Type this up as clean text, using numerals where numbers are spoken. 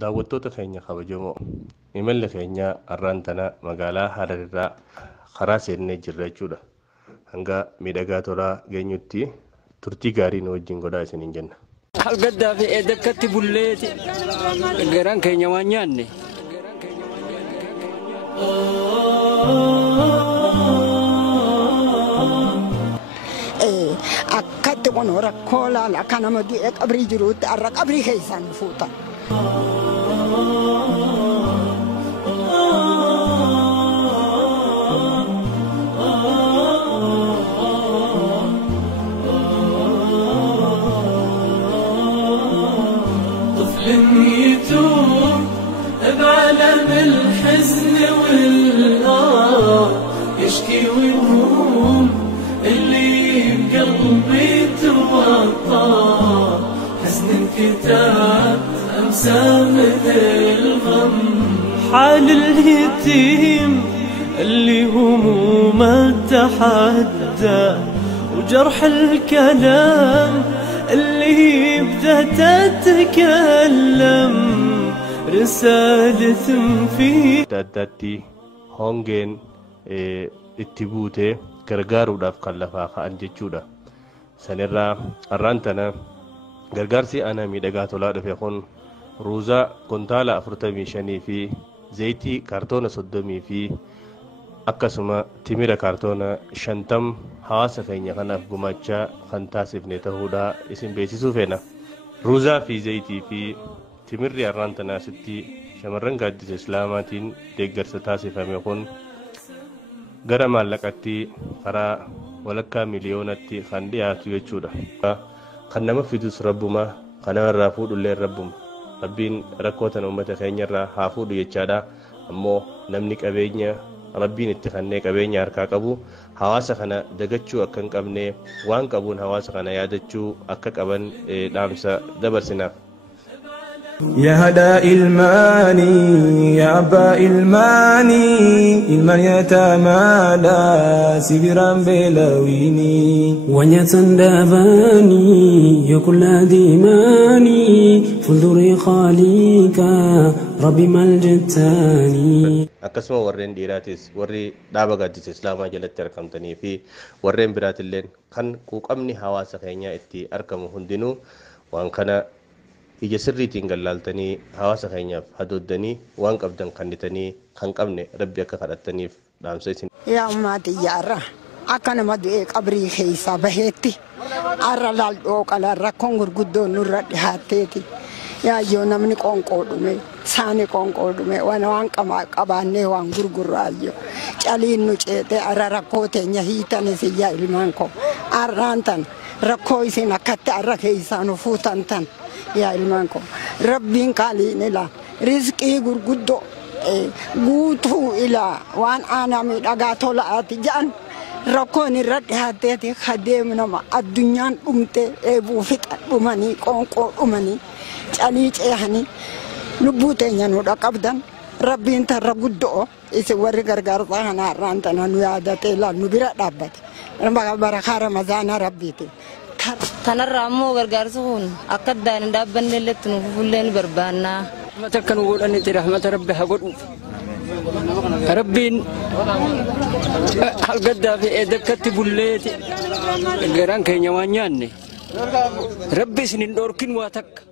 daawwattoota keenya kabajamoo imalli keenya har'aan tana magaalaa Hararirraa karaa seennee jirra jechuudha. Hanga miidhagaa tolaa geenyutti turtii gaarii nu wajjin godhaa isiniin jenna. Halgaddaa fi eedakkatti bulleeti garaan keenya waan nyaanne. Akkatti kun rakkoo laala akka nama du'ee qabrii jiruutti har'a qabrii keessaan fuuta. طفل يتوه بعالم الحزن والآه يشكي ويهون اللي بقلبي توقع حزن انكتاب أمسى من الغم حال اليتيم اللي همومه تحدى وجرح الكلام اللي يبدأ تتكلم رسالة فيه دادتي هونجين اتبوته gargaaruudhaaf kan lafaa ka'an jechuudha. Sanirraa har'aan tana gargaarsi aanaa miidhagaa tolaa dhufe kun ruuzaa kuntaala 45 fi zayitii kaartoona 30 fi akkasuma timira kaartoona 50 hawaasa keenya kanaaf gumaachaa kan taasifne ta'uudha isin beeksisuu feena. Ruuzaa fi zayitii fi timirri har'aan tana asitti shamarran gaaddisa islaamaatiin deeggarsa taasifame kun gara maallaqatti karaa walakkaa miliyoonatti kan dhiyaatu jechuudha. Kan nama fidus rabbuma, kan namarraa fuudhullee rabbuma. Rabbiin rakkootan uummata keenyarraa haa fuudhu jechaadha. Ammoo namni qabeenya rabbiin itti kennee qabeenya harkaa qabu hawaasa kana dagachuu akka hin qabne waan qabuun hawaasa kana yaadachuu akka qaban dhaamsa dabarsinaaf. يا هداء الماني يا أبا الماني إلما يتمالى سبرا بلويني ونيتنداباني يكل ديماني فلدري خاليك ربي ملجتاني akkasuma warreen dhiiraatis warri dhaaba gaaddisa islaamaa jalatti argamtanii fi warreen biraatilleen kan quuqamni hawaasa keenyaa itti argamu hundinuu waan kana ija sirriitiin gallaaltanii hawaasa keenyaaf hadooddanii waan qabdan kannitanii kan qabne rabbi akka kadhattaniif dhaamsa isin. Yaa ummati yaarra akka nama du'ee qabrii keessaa baheetti har'a laaldhoo qalaan rakkoon gurguddoon nurra dhihaatteeti. Yaayyoo namni qoonqoo dhume saani qoonqoo dhume waan qabaannee waan gurgurraayyoo caliin nu ceete har'a rakkoo teenya hiitanis iyyaa ilmaan koo har'aan tan rakkoo isin akkatti har'a keessaa nu fuutan tan. Yaa ilmaan koo rabbiin qaaliin ilaa rizqii gurguddoo guutuu ilaa waan aanaa miidhagaa tola'aati jedhan rakkoon irra dhihaatteeti kadeemu nama addunyaan dhumte eebuu fixa dhumanii qoonqoo dhumanii calii ceehanii lubbuu teenya nu dhaqabdan rabbiin tarra guddoo isin warri gargaarsaa kana har'aan tana nu yaadatee laal nu bira dhaabbate barakaa ramazaana rabbiiti. Tanarraa ammoo gargaarsa kun akka addaan hin dhaabbanne illee nu fufullee ni barbaannaa. Rahmata akka nu godhanitti rahmata rabbi haa godhu. Rabbiin halgaddaa fi eedakkatti bulleeti garaan keenya waan nyaanne. Rabbi isin hin dhoorkin waa takka.